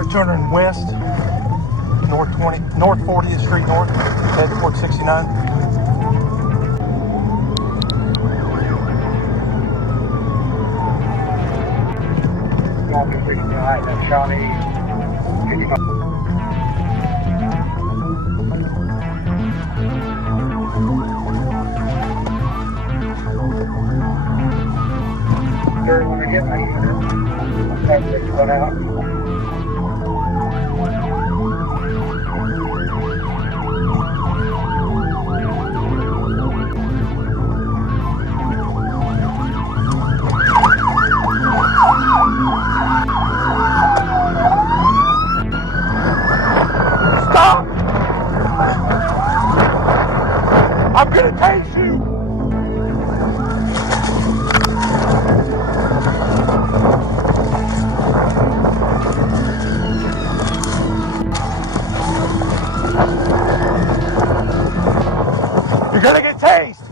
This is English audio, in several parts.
They're turning west, north 40th Street North, head toward 69. Stop! I'm gonna tase you! You're gonna get tased!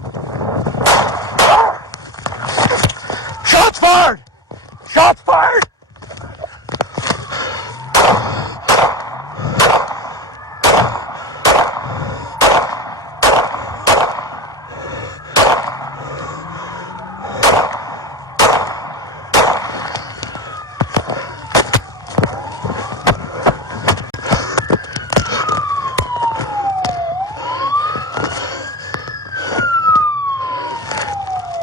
Shots fired! Shots fired!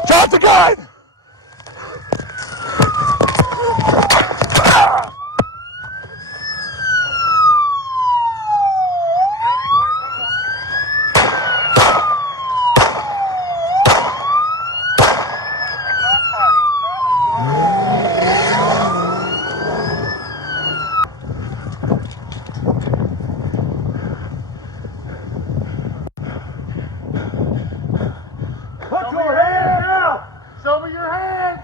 Drop the gun! Put your hands up! Show me your hands!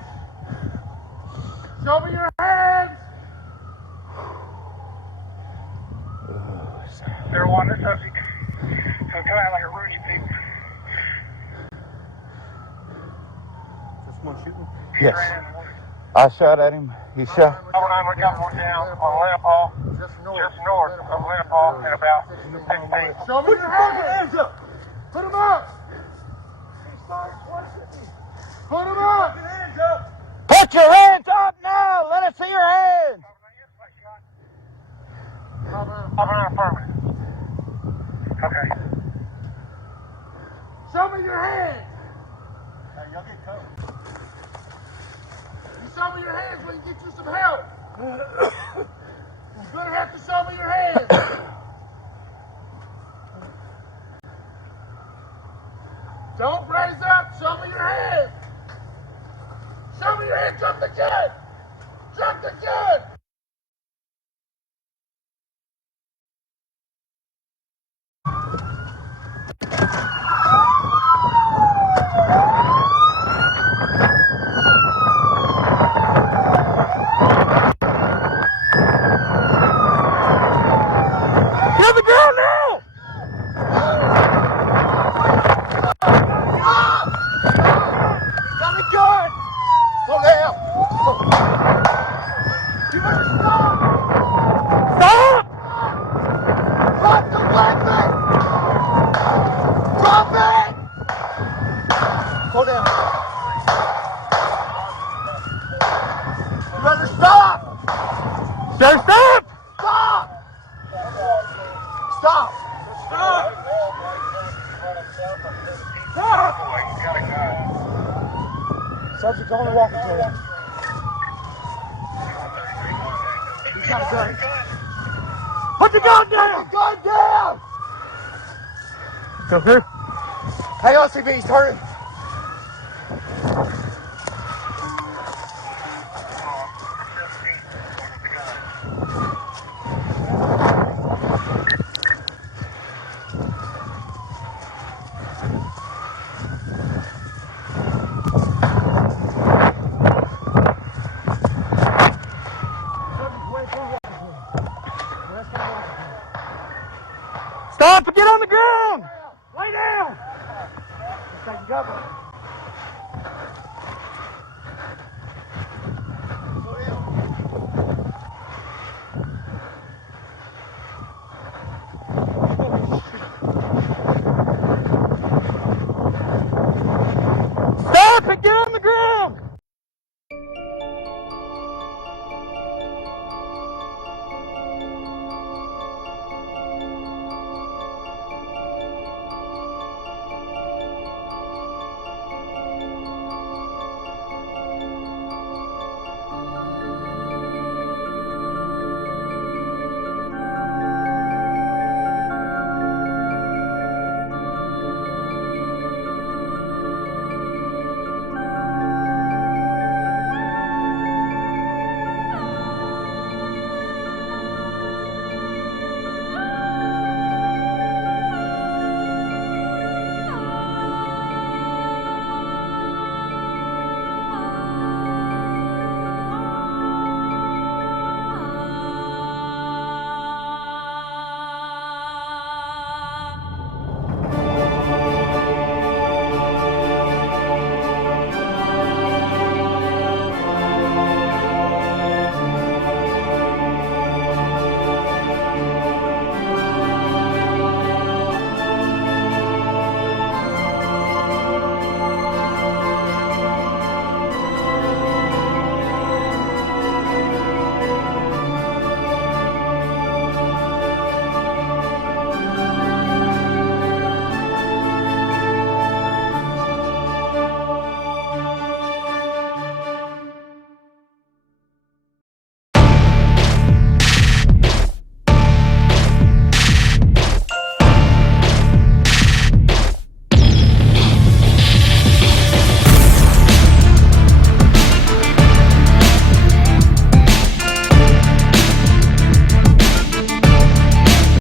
Show me your hands! They're one of the subject. So kind of like a Rooney people. Just one shooting? Yes. I shot at him. He shot. Over 9, we got one down on Leopold. Just north of Leopold at about 16. Show me your hands up! Put them up! Put them up! Put your hands up now! Let us see your hands! Affirmative. Okay. Show me your hands! Hey, y'all get covered. You show me your hands, we can get you some help. You're gonna have to show me your hands. Don't raise up! Show me your hands! Show me your hands! Drop the gun! Drop the gun! Get on the ground now! Got a gun! Slow down! You better stop! Stop! Drop the weapon! Drop it! Slow down. You better stop! Sir, stop! Stop! Stop! Stop! Stop! Subject only walking to him. He's got a gun. Put the gun down! Put the gun down! Go through. Hey, OCB's turning. Stop and get on the ground! Lay down! He's taking cover.